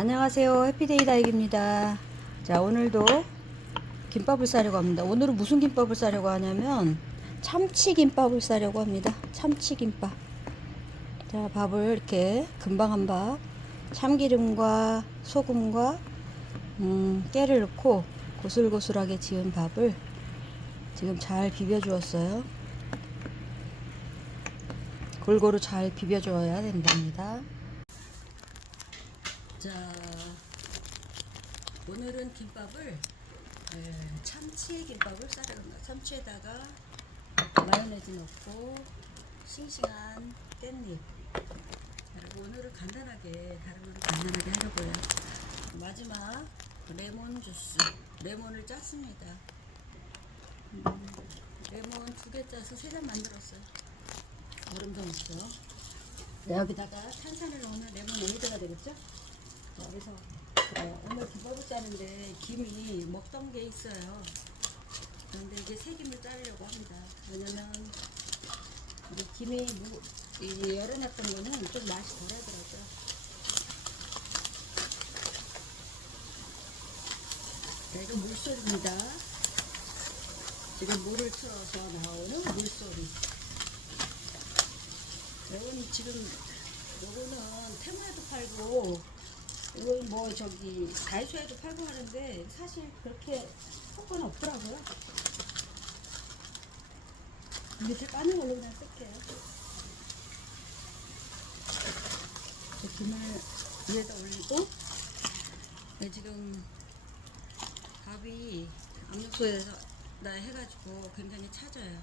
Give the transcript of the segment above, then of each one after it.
안녕하세요. 해피데이 다익입니다. 자, 오늘도 김밥을 싸려고 합니다. 오늘은 무슨 김밥을 싸려고 하냐면 참치김밥을 싸려고 합니다. 참치김밥. 자, 밥을 이렇게 금방 한 밥 참기름과 소금과 깨를 넣고 고슬고슬하게 지은 밥을 지금 잘 비벼 주었어요. 골고루 잘 비벼 줘야 된답니다. 자, 오늘은 김밥을 참치 김밥을 싸려고 합니다. 참치에다가 마요네즈 넣고 싱싱한 깻잎. 그리고 오늘은 간단하게 다른 거는 간단하게 하려고요. 마지막 레몬 주스. 레몬을 짰습니다. 레몬 2개 짜서 3잔 만들었어요. 얼음 좀 넣죠. 여기다가 탄산을 넣으면 레몬 에이드가 되겠죠? 그래서 오늘 김밥을 짜는데 김이 먹던 게 있어요. 그런데 이제 새 김을 자르려고 합니다. 왜냐면 이제 김이 열어놨던 거는 좀 맛이 덜하더라고요. 자, 이거 물소리입니다. 지금 물을 틀어서 나오는 물소리. 이건 지금 요거는 테마에도 팔고 이건 뭐 저기 다이소에도 팔고 하는데 사실 그렇게 효과는 없더라고요. 밑에 까는 걸로 그냥 쓸게요. 김을 위에다 올리고 지금 밥이 압력솥에서 나 해가지고 굉장히 차져요.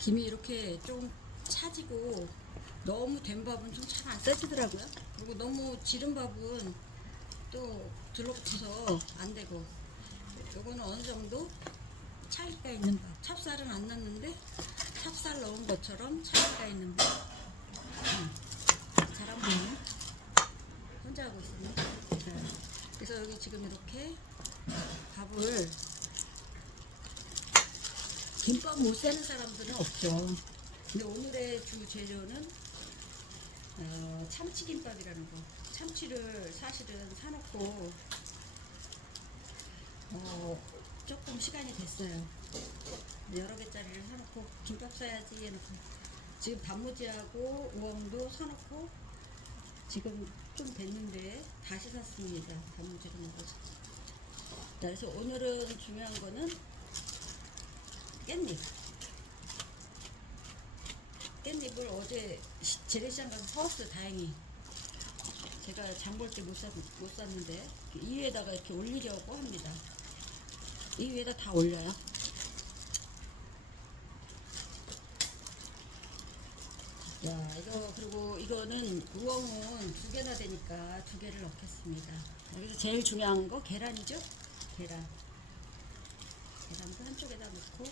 김이 이렇게 좀 차지고 너무 된 밥은 좀 잘 안 싸지더라고요. 그리고 너무 지른 밥은 또 들러붙어서 안 되고, 요거는 어느 정도 차이가 있는 밥. 찹쌀은 안 넣는데 찹쌀 넣은 것처럼 차이가 있는 밥. 잘 안 보이네. 혼자 하고 있었네. 그래서 여기 지금 이렇게 밥을 김밥 못 사는 사람들은 없죠. 근데 오늘의 주 재료는 참치김밥이라는 거. 참치를 사실은 사놓고 조금 시간이 됐어요. 여러 개짜리를 사놓고 김밥 사야지 해놓고 지금 단무지하고 우엉도 사놓고 지금 좀 됐는데 다시 샀습니다. 단무지를 먹어서. 그래서 오늘은 중요한 거는 깻잎을 어제 재래시장 가서 사왔어요. 다행히 제가 장 볼 때 못 샀는데 이 위에다가 이렇게 올리려고 합니다. 이 위에다 다 올려요. 자, 이거 그리고 이거는 우엉은 2개나 되니까 2개를 넣겠습니다. 여기서 제일 중요한 거 계란이죠. 계란도 한쪽에다 넣고,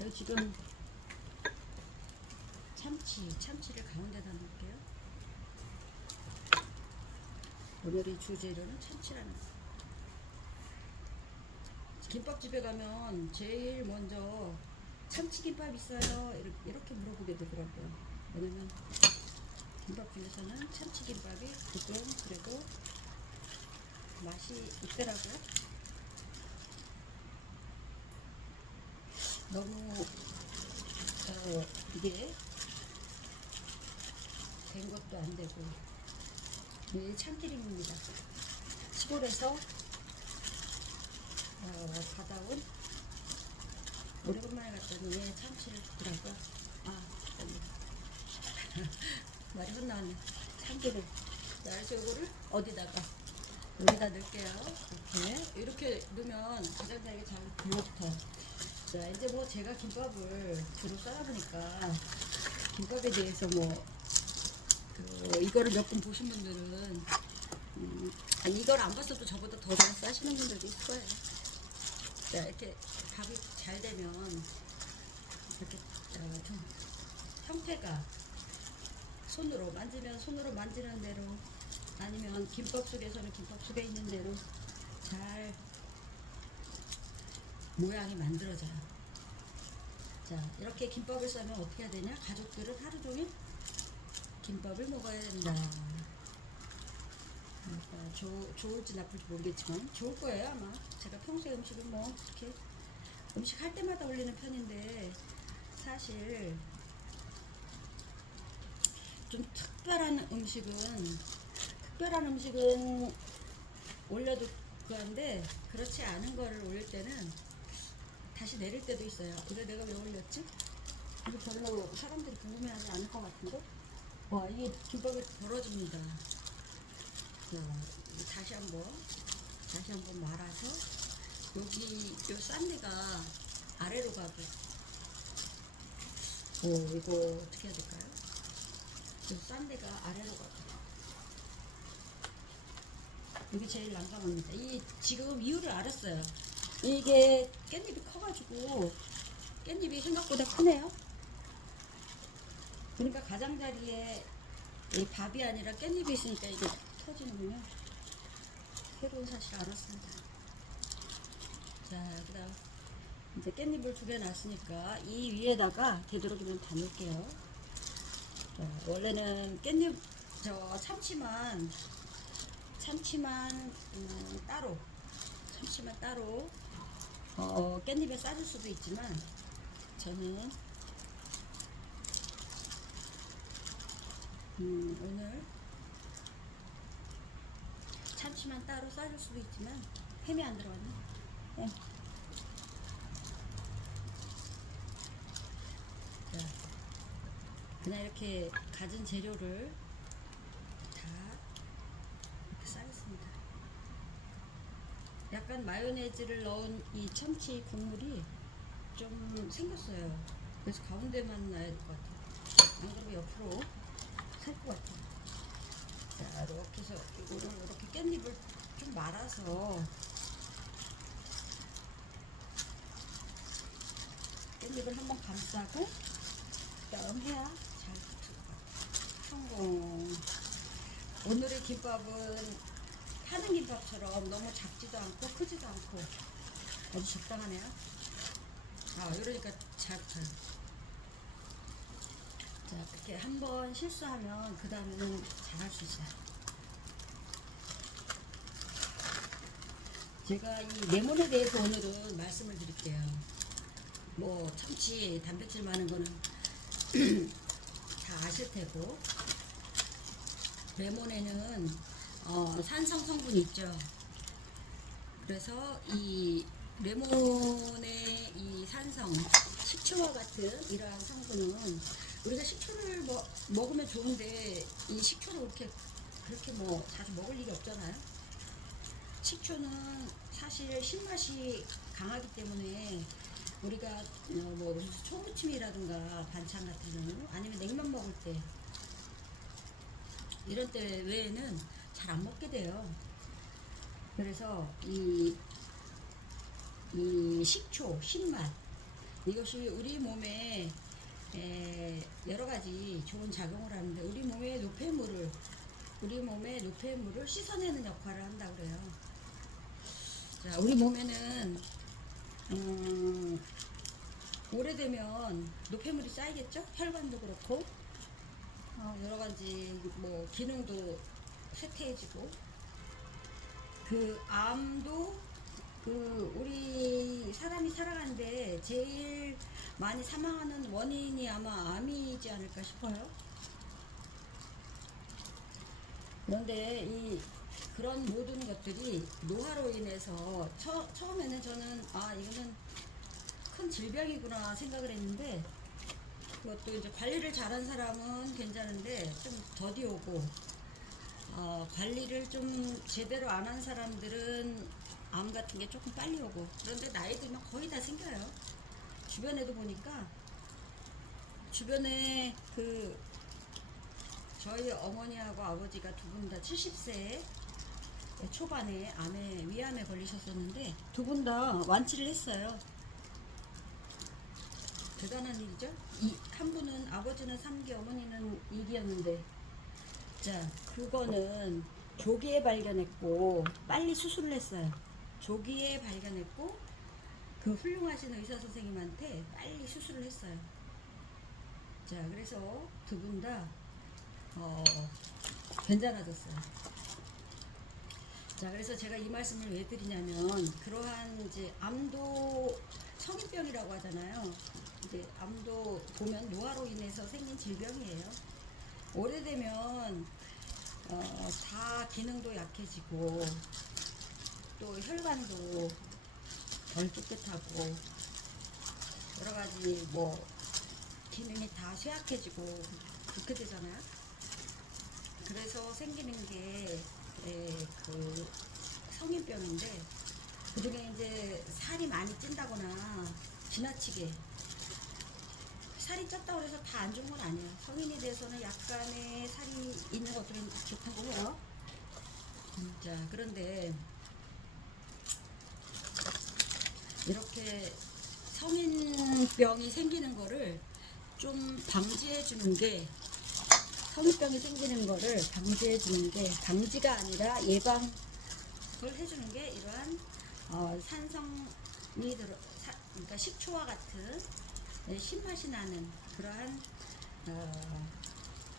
여기 지금 참치를 가운데다 넣을게요. 오늘의 주재료는 참치라는 거. 김밥집에 가면 제일 먼저 참치김밥 있어요? 이렇게 물어보게 되더라고요. 왜냐면 김밥집에서는 참치김밥이 조금 그래도 맛이 있더라고요. 너무 이게 된 것도 안 되고. 이 참기름입니다. 시골에서 받아온, 오래간만에 갔더니 참치를 주더라고요. 말이 혼나왔네. 참기름. 자, 그래서 이거를 어디다가 여기다 넣을게요. 이렇게 넣으면 가장자리가 잘 불러붙어요. 자, 이제 뭐 제가 김밥을 주로 싸다 보니까 김밥에 대해서 이거를 몇 번 보신 분들은 아니, 이걸 안 봤어도 저보다 더 잘 싸시는 분들도 있을 거예요. 자, 이렇게 밥이 잘 되면 이렇게 좀 형태가 손으로 만지면 손으로 만지는 대로, 아니면 김밥 속에서는 김밥 속에 있는 대로 잘 모양이 만들어져요. 자, 이렇게 김밥을 싸면 어떻게 해야 되냐? 가족들은 하루 종일 김밥을 먹어야 된다. 그러니까 좋을지 나쁠지 모르겠지만 좋을 거예요 아마. 제가 평소에 음식을 뭐 이렇게 음식 할 때마다 올리는 편인데 사실 좀 특별한 음식은 올려도 그런데 그렇지 않은 거를 올릴 때는 다시 내릴 때도 있어요. 이거 내가 왜 올렸지? 이거 별로 사람들이 궁금해하지 않을 것 같은데? 와, 이게 김밥이 벌어집니다. 자, 다시 한번 말아서 여기 요 싼데가 아래로 가고. 오, 이거 어떻게 해야 될까요? 요 싼데가 아래로 가고. 여기 제일 난감합니다. 지금 이유를 알았어요. 이게 깻잎이 커가지고 깻잎이 생각보다 크네요. 그러니까 가장자리에 이 밥이 아니라 깻잎이 있으니까 이게 터지는군요. 새로운 사실 알았습니다. 자, 그다음 이제 깻잎을 두 개 놨으니까 이 위에다가 되도록이면 담을게요. 자, 원래는 깻잎 참치만 따로 깻잎에 싸줄 수도 있지만 저는 오늘 참치만 따로 싸줄 수도 있지만 햄이 안 들어갔네. 햄. 자, 그냥 이렇게 가진 재료를 다 이렇게 싸겠습니다. 약간 마요네즈를 넣은 이 참치 국물이 좀 생겼어요. 그래서 가운데만 놔야 될 것 같아요. 안 그러면 옆으로 살 것 같아요. 자, 이렇게 해서 이거를 이렇게 깻잎을 좀 말아서 깻잎을 한번 감싸고 그다음 해야 잘 붙을 것 같아요. 성공. 오늘의 김밥은 타는 김밥처럼 너무 작지도 않고 크지도 않고 아주 적당하네요. 이러니까 잘 붙어요. 자, 그렇게 한번 실수하면 그 다음에는 잘할 수 있어요. 제가 이 레몬에 대해서 오늘은 말씀을 드릴게요. 뭐 참치 단백질 많은 거는 다 아실 테고, 레몬에는 산성 성분이 있죠. 그래서 이 레몬의 이 산성, 식초와 같은 이러한 성분은 우리가 식초를 먹으면 좋은데 이 식초를 그렇게 뭐 자주 먹을 일이 없잖아요. 식초는 사실 신맛이 강하기 때문에 우리가 뭐 무슨 초무침이라든가 반찬 같은 경우 아니면 냉면 먹을 때 이런 때 외에는 잘 안 먹게 돼요. 그래서 이 식초, 신맛 이것이 우리 몸에 여러 가지 좋은 작용을 하는데 우리 몸의 노폐물을 씻어내는 역할을 한다고 그래요. 자, 우리 몸에는 오래되면 노폐물이 쌓이겠죠? 혈관도 그렇고 여러 가지 뭐 기능도 쇠퇴해지고 그 암도 우리 사람이 살아가는데 제일 많이 사망하는 원인이 아마 암이지 않을까 싶어요. 그런데 그런 모든 것들이 노화로 인해서 처음에는 저는 이거는 큰 질병이구나 생각을 했는데 그것도 이제 관리를 잘한 사람은 괜찮은데 좀 더디 오고 관리를 좀 제대로 안 한 사람들은 암 같은 게 조금 빨리 오고 그런데 나이 들면 거의 다 생겨요. 주변에도 보니까 주변에 저희 어머니하고 아버지가 두 분 다 70세 초반에 위암에 걸리셨었는데 두 분 다 완치를 했어요. 대단한 일이죠. 한 분은 아버지는 3기, 어머니는 2기였는데 자, 그거는 조기에 발견했고 빨리 수술을 했어요. 조기에 발견했고 그 훌륭하신 의사 선생님한테 빨리 수술을 했어요. 자, 그래서 두 분 다 어, 괜찮아졌어요. 자, 그래서 제가 이 말씀을 왜 드리냐면, 그러한 이제 암도 성인병이라고 하잖아요. 이제 암도 보면 노화로 인해서 생긴 질병이에요. 오래되면 다 기능도 약해지고 또 혈관도 덜 깨끗하고 여러 가지 뭐 기능이 다 쇠약해지고 그렇게 되잖아요. 그래서 생기는 게 그 성인병인데, 그중에 이제 살이 많이 찐다거나 지나치게 살이 쪘다고 해서 다 안 좋은 건 아니에요. 성인이 돼서는 약간의 살이 있는 것들은 좋다고 해요. 자, 그런데 이렇게 성인병이 생기는 거를 좀 방지해 주는 게, 성인병이 생기는 거를 방지해 주는 게, 방지가 아니라 예방을 해주는 게 이러한 산성이 그러니까 식초와 같은 신맛이 나는 그러한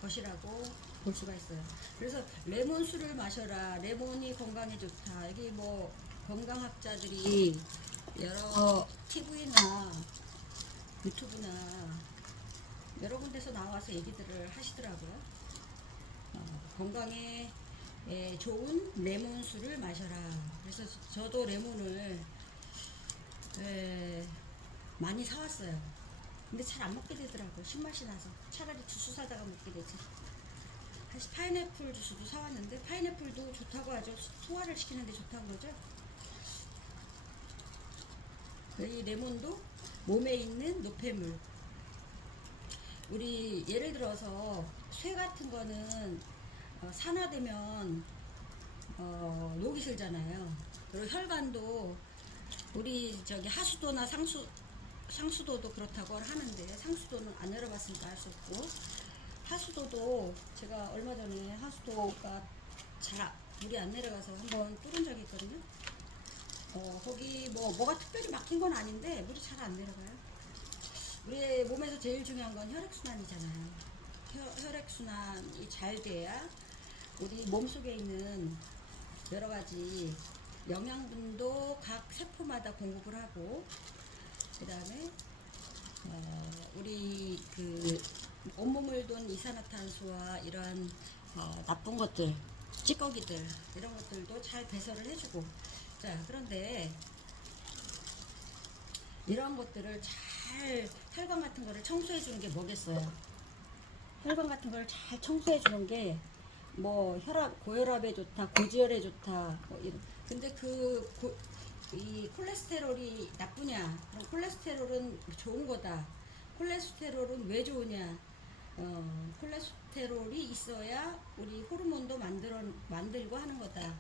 것이라고 볼 수가 있어요. 그래서 레몬 술을 마셔라, 레몬이 건강에 좋다, 여기 뭐 건강학자들이 여러 TV나 유튜브나 여러 군데서 나와서 얘기들을 하시더라고요. 건강에 좋은 레몬술을 마셔라. 그래서 저도 레몬을 많이 사왔어요. 근데 잘 안 먹게 되더라고요. 신맛이 나서. 차라리 주스 사다가 먹게 되지. 사실 파인애플 주스도 사왔는데, 파인애플도 좋다고 하죠. 소화를 시키는데 좋다고 그러죠. 이 레몬도 몸에 있는 노폐물, 우리 예를 들어서 쇠 같은 거는 산화되면 녹이 슬잖아요. 그리고 혈관도, 우리 저기 하수도나 상수도도 그렇다고 하는데, 상수도는 안 열어봤으니까 알 수 없고, 하수도도 제가 얼마 전에 하수도가 물이 안 내려가서 한번 뚫은 적이 있거든요. 거기 뭐가 특별히 막힌 건 아닌데 물이 잘 안 내려가요. 우리 몸에서 제일 중요한 건 혈액순환이잖아요. 혈액순환이 잘 돼야 우리 몸속에 있는 여러 가지 영양분도 각 세포마다 공급을 하고, 그 다음에 우리 그 온몸을 돈 이산화탄소와 이러한 나쁜 것들, 찌꺼기들, 이런 것들도 잘 배설을 해주고. 자, 그런데 이런 것들을 잘, 혈관 같은 거를 청소해 주는 게 뭐겠어요? 혈관 같은 걸 잘 청소해 주는 게 뭐 고혈압에 좋다, 고지혈에 좋다, 뭐 이런. 근데 이 콜레스테롤이 나쁘냐? 그럼 콜레스테롤은 좋은 거다. 콜레스테롤은 왜 좋으냐? 콜레스테롤이 있어야 우리 호르몬도 만들고 하는 거다.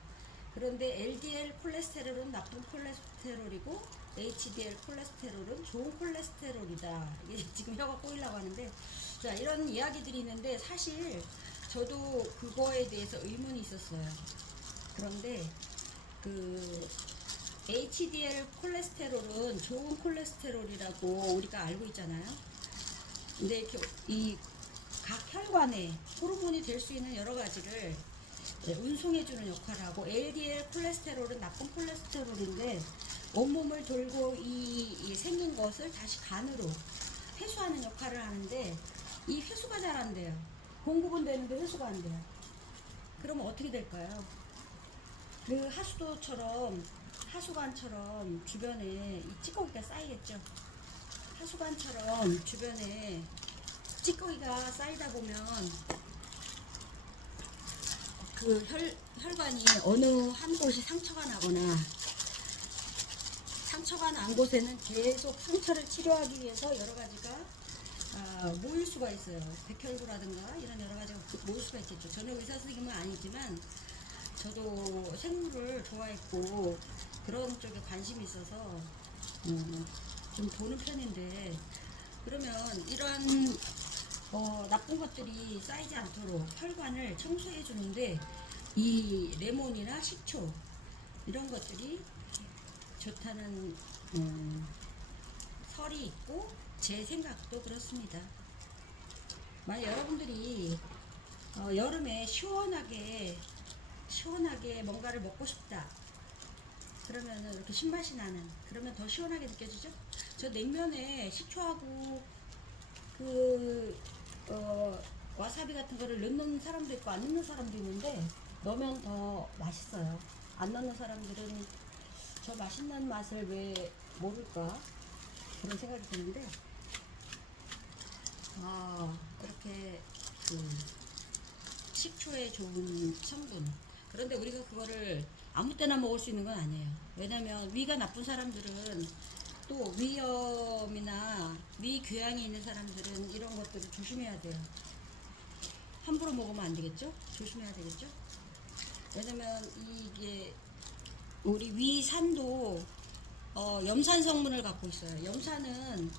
그런데 LDL 콜레스테롤은 나쁜 콜레스테롤이고, HDL 콜레스테롤은 좋은 콜레스테롤이다. 이게 지금 혀가 꼬이려고 하는데, 자, 이런 이야기들이 있는데, 사실 저도 그거에 대해서 의문이 있었어요. 그런데 그 HDL 콜레스테롤은 좋은 콜레스테롤이라고 우리가 알고 있잖아요. 근데 이렇게 이 각 혈관에 호르몬이 될 수 있는 여러 가지를 운송해주는 역할을 하고, LDL 콜레스테롤은 나쁜 콜레스테롤인데 온몸을 돌고 이 생긴 것을 다시 간으로 회수하는 역할을 하는데, 이 회수가 잘 안 돼요. 공급은 되는데 회수가 안 돼요. 그러면 어떻게 될까요? 그 하수관처럼 주변에 이 찌꺼기가 쌓이겠죠. 하수관처럼 주변에 찌꺼기가 쌓이다 보면 그 혈관이 어느 한 곳이 상처가 나거나, 상처가 난 곳에는 계속 상처를 치료하기 위해서 여러 가지가 모일 수가 있어요. 백혈구라든가 이런 여러 가지가 모일 수가 있겠죠. 저는 의사 선생님은 아니지만 저도 생물을 좋아했고 그런 쪽에 관심이 있어서 좀 보는 편인데, 그러면 이러한 나쁜 것들이 쌓이지 않도록 혈관을 청소해 주는데 이 레몬이나 식초 이런 것들이 좋다는 설이 있고, 제 생각도 그렇습니다. 만약 여러분들이 여름에 시원하게 뭔가를 먹고 싶다. 그러면은 이렇게 신맛이 나는, 그러면 더 시원하게 느껴지죠? 저 냉면에 식초하고 그 와사비 같은 거를 넣는 사람도 있고 안 넣는 사람도 있는데, 넣으면 더 맛있어요. 안 넣는 사람들은 저 맛있는 맛을 왜 모를까 그런 생각이 드는데, 그렇게 그 식초에 좋은 성분. 그런데 우리가 그거를 아무 때나 먹을 수 있는 건 아니에요. 왜냐면 위가 나쁜 사람들은, 또 위염이나 위궤양이 있는 사람들은 이런 것들을 조심해야 돼요. 함부로 먹으면 안 되겠죠? 조심해야 되겠죠? 왜냐면 이게 우리 위산도 염산 성분을 갖고 있어요. 염산은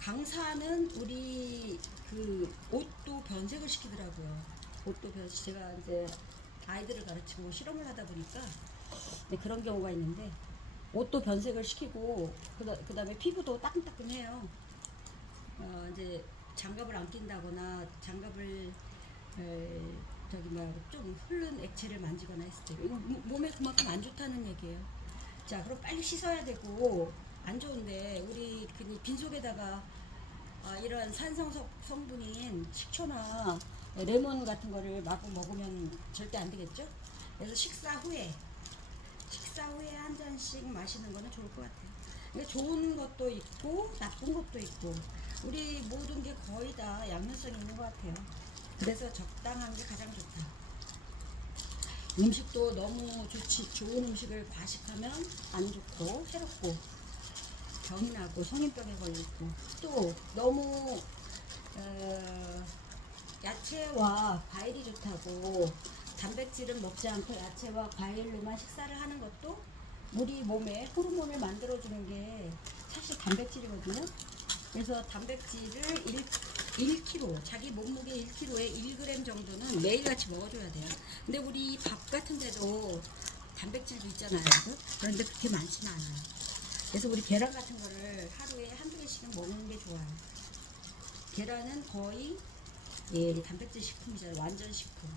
강산은 우리 그 옷도 변색을 시키더라고요. 옷도 제가 이제 아이들을 가르치고 실험을 하다 보니까 그런 경우가 있는데, 옷도 변색을 시키고 그 다음에 피부도 따끔따끔해요. 이제 장갑을 안 낀다거나 장갑을 좀 흐른 액체를 만지거나 했을 때 몸에 그만큼 안 좋다는 얘기예요. 자, 그럼 빨리 씻어야 되고 안 좋은데, 우리 빈속에다가 이런 성분인 식초나 레몬 같은 거를 마구 먹으면 절대 안 되겠죠? 그래서 식사 후에 한 잔씩 마시는 거는 좋을 것 같아요. 그러니까 좋은 것도 있고 나쁜 것도 있고, 우리 모든 게 거의 다 양면성이 있는 것 같아요. 그래서 적당한 게 가장 좋다. 음식도 너무 좋은 음식을 과식하면 안 좋고 해롭고 병이 나고 성인병에 걸리고, 또 너무 야채와 과일이 좋다고 단백질은 먹지 않고 야채와 과일로만 식사를 하는 것도 우리 몸에 호르몬을 만들어주는 게 사실 단백질이거든요. 그래서 단백질을 1kg, 자기 몸무게 1kg에 1g 정도는 매일같이 먹어줘야 돼요. 근데 우리 밥 같은 데도 단백질도 있잖아요. 그런데 그렇게 많지는 않아요. 그래서 우리 계란 같은 거를 하루에 한두 개씩은 먹는 게 좋아요. 계란은 거의 단백질 식품이잖아요. 완전 식품.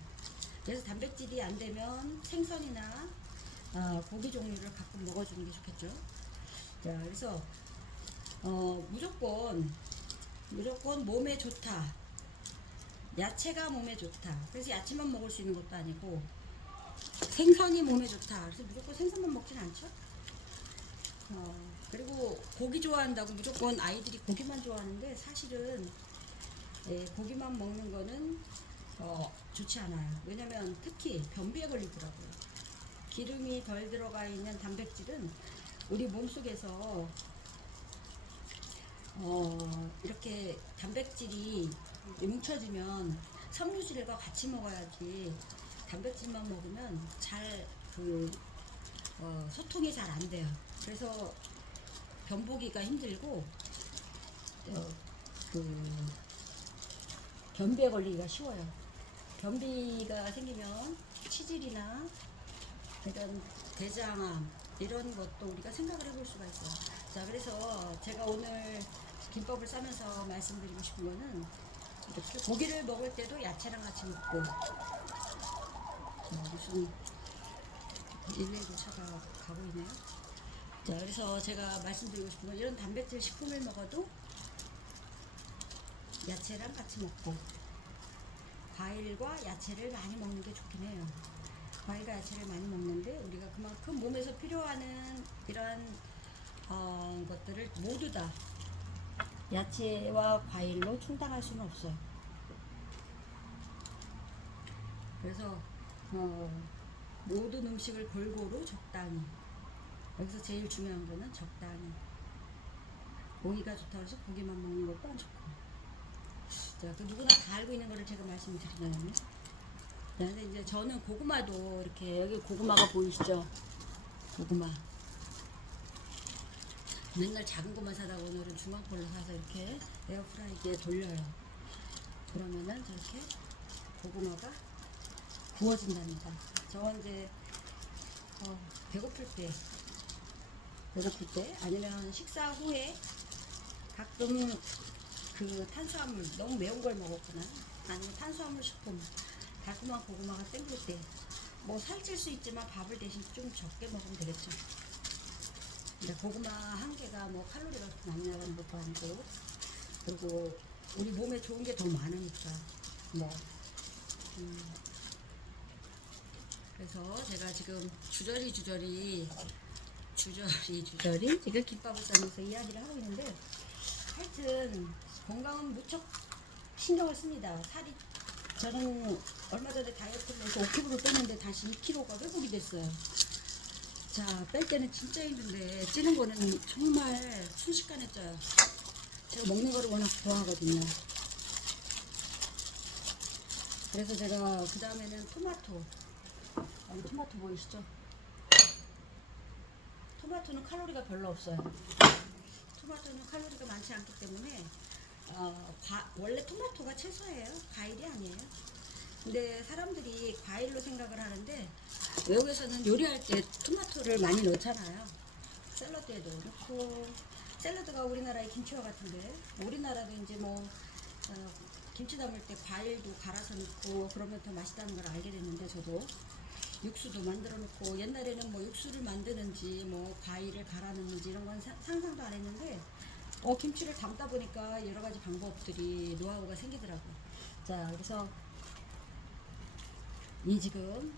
그래서 단백질이 안 되면 생선이나 고기 종류를 가끔 먹어주는 게 좋겠죠. 자, 그래서 무조건 몸에 좋다. 야채가 몸에 좋다. 그래서 야채만 먹을 수 있는 것도 아니고, 생선이 몸에 좋다. 그래서 무조건 생선만 먹진 않죠. 그리고 고기 좋아한다고 무조건 아이들이 고기만 좋아하는데, 사실은 고기만 먹는 거는 좋지 않아요. 왜냐면 특히 변비에 걸리더라고요. 기름이 덜 들어가 있는 단백질은 우리 몸속에서 이렇게 단백질이 뭉쳐지면 섬유질과 같이 먹어야지, 단백질만 먹으면 소통이 잘 안 돼요. 그래서 변보기가 힘들고 변비에 걸리기가 쉬워요. 변비가 생기면 치질이나 이런 대장암 이런 것도 우리가 생각을 해볼 수가 있어요. 자, 그래서 제가 오늘 김밥을 싸면서 말씀드리고 싶은 거는, 이렇게 고기를 먹을 때도 야채랑 같이 먹고, 무슨 119차가 가고 있네요. 자, 그래서 제가 말씀드리고 싶은 건, 이런 단백질 식품을 먹어도 야채랑 같이 먹고, 과일과 야채를 많이 먹는 게 좋긴 해요. 과일과 야채를 많이 먹는데, 우리가 그만큼 몸에서 필요하는 이러한 것들을 모두 다 야채와 과일로 충당할 수는 없어요. 그래서 모든 음식을 골고루 적당히, 여기서 제일 중요한 거는 적당히. 고기가 좋다고 해서 고기만 먹는 것도 안 좋고. 자, 그 누구나 다 알고 있는 거를 제가 말씀드리냐면, 근데 이제 저는 고구마도 이렇게, 여기 고구마가 보이시죠? 고구마. 맨날 작은 것만 사다가 오늘은 중간 걸로 사서 이렇게 에어프라이기에 돌려요. 그러면은 저렇게 고구마가 구워진답니다. 저 이제 배고플 때 아니면 식사 후에 가끔 그 탄수화물 너무 매운 걸 먹었구나, 아니면 탄수화물 식품, 달콤한 고구마가 땡길 때 뭐 살찔 수 있지만 밥을 대신 좀 적게 먹으면 되겠죠. 근데 고구마 한 개가 뭐 칼로리가 많이 나가는 것도 아니고, 그리고 우리 몸에 좋은 게 더 많으니까 뭐 그래서 제가 지금 주저리 지금 김밥을 싸면서 이야기를 하고 있는데, 하여튼 건강은 무척 신경을 씁니다. 살이, 저는 얼마 전에 다이어트를 해서 5kg를 뺐는데 다시 2kg가 회복이 됐어요. 자, 뺄 때는 진짜 힘든데 찌는 거는 정말 순식간에 쪄요. 제가 먹는 거를 워낙 좋아하거든요. 그래서 제가 그 다음에는 토마토, 여기 토마토 보이시죠? 토마토는 칼로리가 별로 없어요. 토마토는 칼로리가 많지 않기 때문에 원래 토마토가 채소예요. 과일이 아니에요. 근데 사람들이 과일로 생각을 하는데, 외국에서는 요리할 때 토마토를 많이 넣잖아요. 샐러드에도 넣고, 샐러드가 우리나라의 김치와 같은데, 우리나라도 이제 뭐 김치 담을 때 과일도 갈아서 넣고 그러면 더 맛있다는 걸 알게 됐는데, 저도 육수도 만들어 놓고, 옛날에는 뭐 육수를 만드는지 뭐 과일을 갈아 넣는지 이런 건 상상도 안 했는데, 김치를 담다 보니까 여러 가지 방법들이, 노하우가 생기더라고요. 자, 그래서 이 지금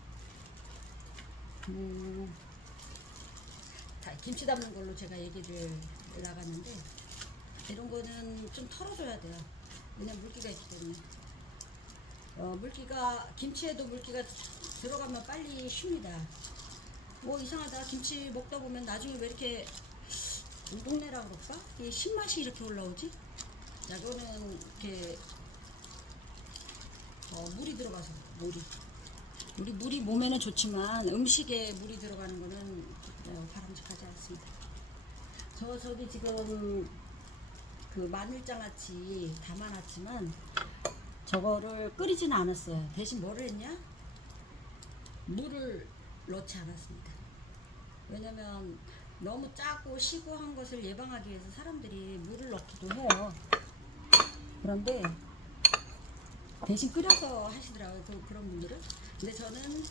김치 담는 걸로 제가 얘기를 나갔는데, 이런 거는 좀 털어줘야 돼요. 왜냐면 물기가 있기 때문에. 김치에도 물기가 들어가면 빨리 쉽니다. 뭐 이상하다, 김치 먹다 보면 나중에 왜 이렇게 우동내라 그럴까? 이 신맛이 이렇게 올라오지? 자, 이거는 이렇게 물이 들어가서, 물이 몸에는 좋지만 음식에 물이 들어가는 거는 바람직하지 않습니다. 저기 지금 그 마늘장아찌 담아놨지만 저거를 끓이지는 않았어요. 대신 뭐를 했냐? 물을 넣지 않았습니다. 왜냐면 너무 짜고 시고 한 것을 예방하기 위해서 사람들이 물을 넣기도 해요. 그런데 대신 끓여서 하시더라고요. 그런 분들은. 근데 저는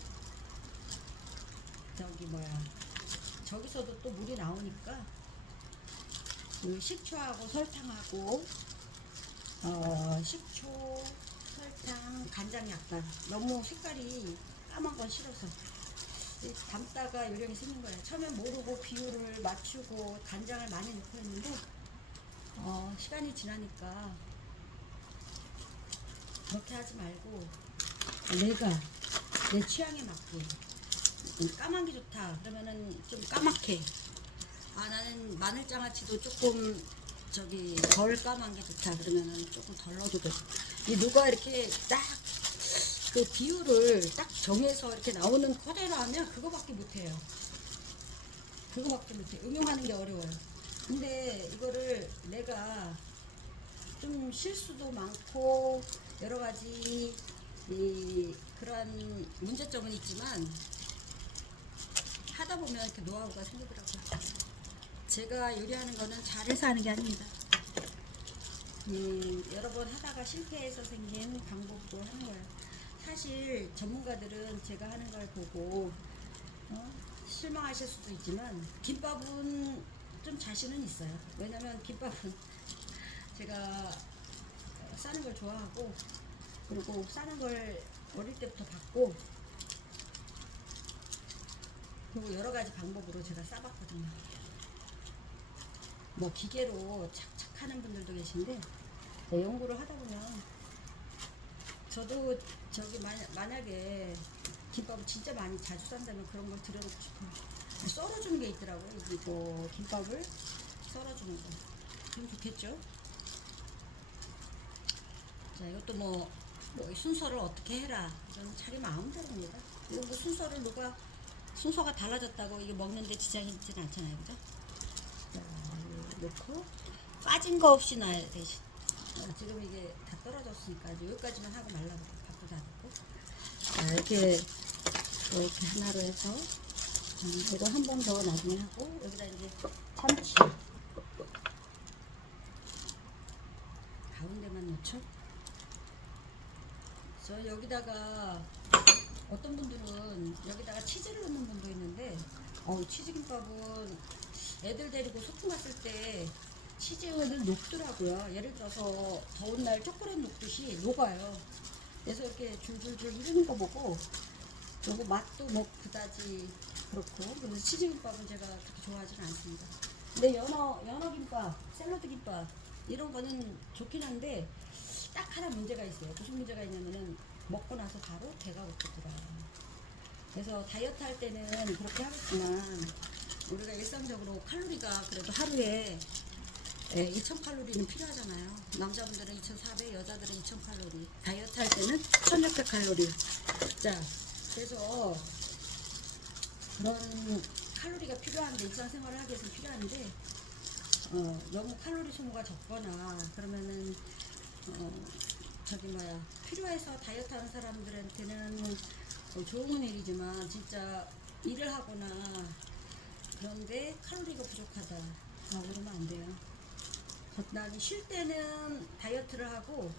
저기서도 또 물이 나오니까 그 식초하고 설탕하고 식초, 설탕, 간장 약간, 너무 색깔이 까만 건 싫어서 담다가 요령이 생긴 거예요. 처음엔 모르고 비율을 맞추고 간장을 많이 넣고 했는데, 시간이 지나니까 그렇게 하지 말고 내 취향에 맞게, 까만 게 좋다 그러면은 좀 까맣게, 나는 마늘장아찌도 조금 덜 까만 게 좋다 그러면은 조금 덜 넣어도 돼. 누가 이렇게 딱 그 비율을 딱 정해서 이렇게 나오는 그대로 하면 그거밖에 못해요. 응용하는 게 어려워요. 근데 이거를 내가 좀 실수도 많고 여러 가지 그런 문제점은 있지만, 하다 보면 이렇게 노하우가 생기더라고요. 제가 요리하는 거는 잘해서 하는 게 아닙니다. 여러 번 하다가 실패해서 생긴 방법으로 하는 거예요. 사실 전문가들은 제가 하는 걸 보고 실망하실 수도 있지만, 김밥은 좀 자신은 있어요. 왜냐면 김밥은 제가 싸는 걸 좋아하고, 그리고 싸는 걸 어릴 때부터 봤고, 그리고 여러 가지 방법으로 제가 싸봤거든요. 뭐 기계로 착착 하는 분들도 계신데, 연구를 하다 보면 저도 만약에 김밥을 진짜 자주 싼다면 그런 걸 들여놓고 싶어요. 썰어주는 게 있더라고요. 이거 김밥을 썰어주는 거. 그럼 좋겠죠? 자, 이것도 뭐 순서를 어떻게 해라, 이건 자기 마음대로입니다. 이거 뭐 순서가 달라졌다고 이게 먹는데 지장이 있지는 않잖아요. 그죠? 자, 넣고 빠진 거 없이 놔야 되지. 지금 이게 다 떨어졌으니까 여기까지만 하고 말라고 바쁘지 않고. 자, 이렇게 하나로 해서 이거 한 번 더 나중에 하고, 여기다 이제 참치 가운데만 넣죠. 저 여기다가 어떤 분들은 여기다가 치즈를 넣는 분도 있는데 치즈김밥은 애들 데리고 소풍 갔을 때 치즈를 녹더라고요. 예를 들어서 더운 날 초콜릿 녹듯이 녹아요. 그래서 이렇게 줄줄줄 흐르는 거 보고 요거 맛도 뭐 그다지 그렇고, 그래서 치즈김밥은 제가 그렇게 좋아하지는 않습니다. 근데 연어김밥, 샐러드김밥 이런 거는 좋긴 한데 딱 하나 문제가 있어요. 무슨 문제가 있냐면은 먹고 나서 바로 배가 고프더라고요. 그래서 다이어트 할 때는 그렇게 하겠지만 우리가 일상적으로 칼로리가 그래도 하루에 2000칼로리는 필요하잖아요. 남자분들은 2400, 여자들은 2000칼로리. 다이어트 할 때는 1600칼로리. 자, 그래서 그런 칼로리가 필요한데, 일상생활을 하기 위해서 필요한데 너무 칼로리 소모가 적거나 그러면은 필요해서 다이어트 하는 사람들한테는 좋은 일이지만, 진짜 일을 하거나 그런데 칼로리가 부족하다 그러면 안 돼요. 적당히 쉴 때는 다이어트를 하고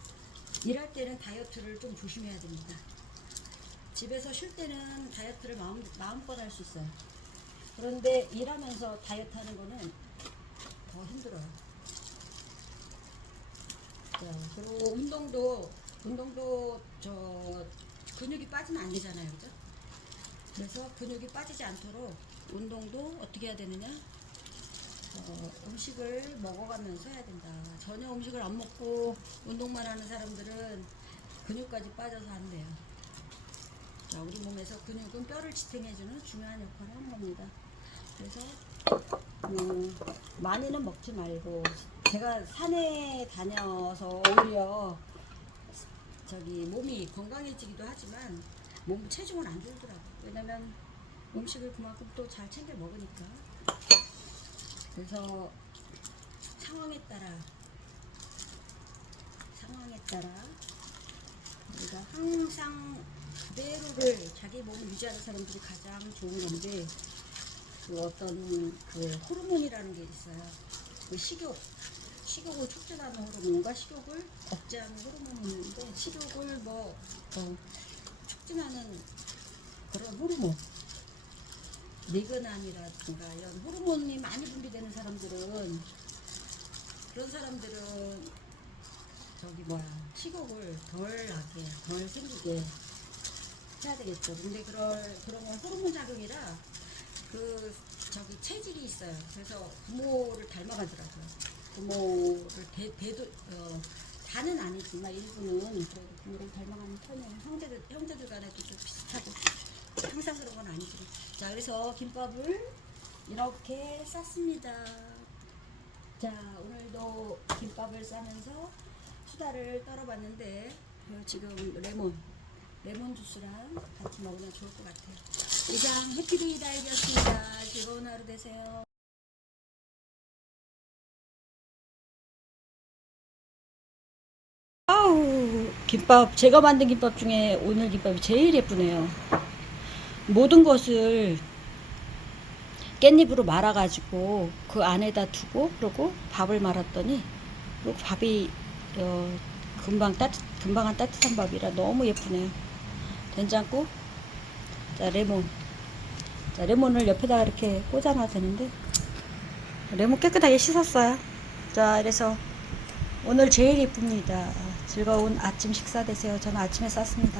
일할 때는 다이어트를 좀 조심해야 됩니다. 집에서 쉴 때는 다이어트를 마음껏 할 수 있어요. 그런데 일하면서 다이어트 하는 거는 더 힘들어요. 자, 그리고 운동도 근육이 빠지면 안 되잖아요, 그죠? 그래서 근육이 빠지지 않도록 운동도 어떻게 해야 되느냐? 음식을 먹어가면서 해야 된다. 전혀 음식을 안 먹고 운동만 하는 사람들은 근육까지 빠져서 안 돼요. 자, 우리 몸에서 근육은 뼈를 지탱해주는 중요한 역할을 하는 겁니다. 그래서 많이는 먹지 말고, 제가 산에 다녀서 오히려 몸이 건강해지기도 하지만 몸 체중은 안 줄더라고. 왜냐면 음식을 그만큼 또 잘 챙겨 먹으니까. 그래서 상황에 따라 우리가 항상 그대로를 자기 몸을 유지하는 사람들이 가장 좋은 건데, 그 어떤 그 호르몬이라는 게 있어요. 그 식욕을 촉진하는 호르몬과 식욕을 억제하는 호르몬이 있는데, 식욕을 촉진하는 그런 호르몬, 니그남이라든가 이런 호르몬이 많이 분비되는 사람들은, 그런 사람들은 식욕을 덜 생기게 해야 되겠죠. 근데 그런 건 호르몬 작용이라 체질이 있어요. 그래서 부모를 닮아가더라고요. 부모를 다는 아니지만 일부는 그래도 부모를 닮아가는 편이에요. 형제들 간에도 좀 비슷하고, 항상 그런 건 아니지만. 자, 그래서 김밥을 이렇게 쌌습니다. 자, 오늘도 김밥을 싸면서 수다를 떨어봤는데, 지금 레몬 주스랑 같이 먹으면 좋을 것 같아요. 이상 해피데이 다이어트였습니다. 즐거운 하루 되세요. 아우, 제가 만든 김밥 중에 오늘 김밥이 제일 예쁘네요. 모든 것을 깻잎으로 말아가지고 그 안에다 두고, 그리고 밥을 말았더니, 그리고 밥이 금방 한 따뜻한 밥이라 너무 예쁘네요. 된장국, 자, 레몬을 옆에다가 이렇게 꽂아놔도 되는데, 레몬 깨끗하게 씻었어요. 자, 그래서 오늘 제일 예쁩니다. 즐거운 아침 식사 되세요. 저는 아침에 쌌습니다.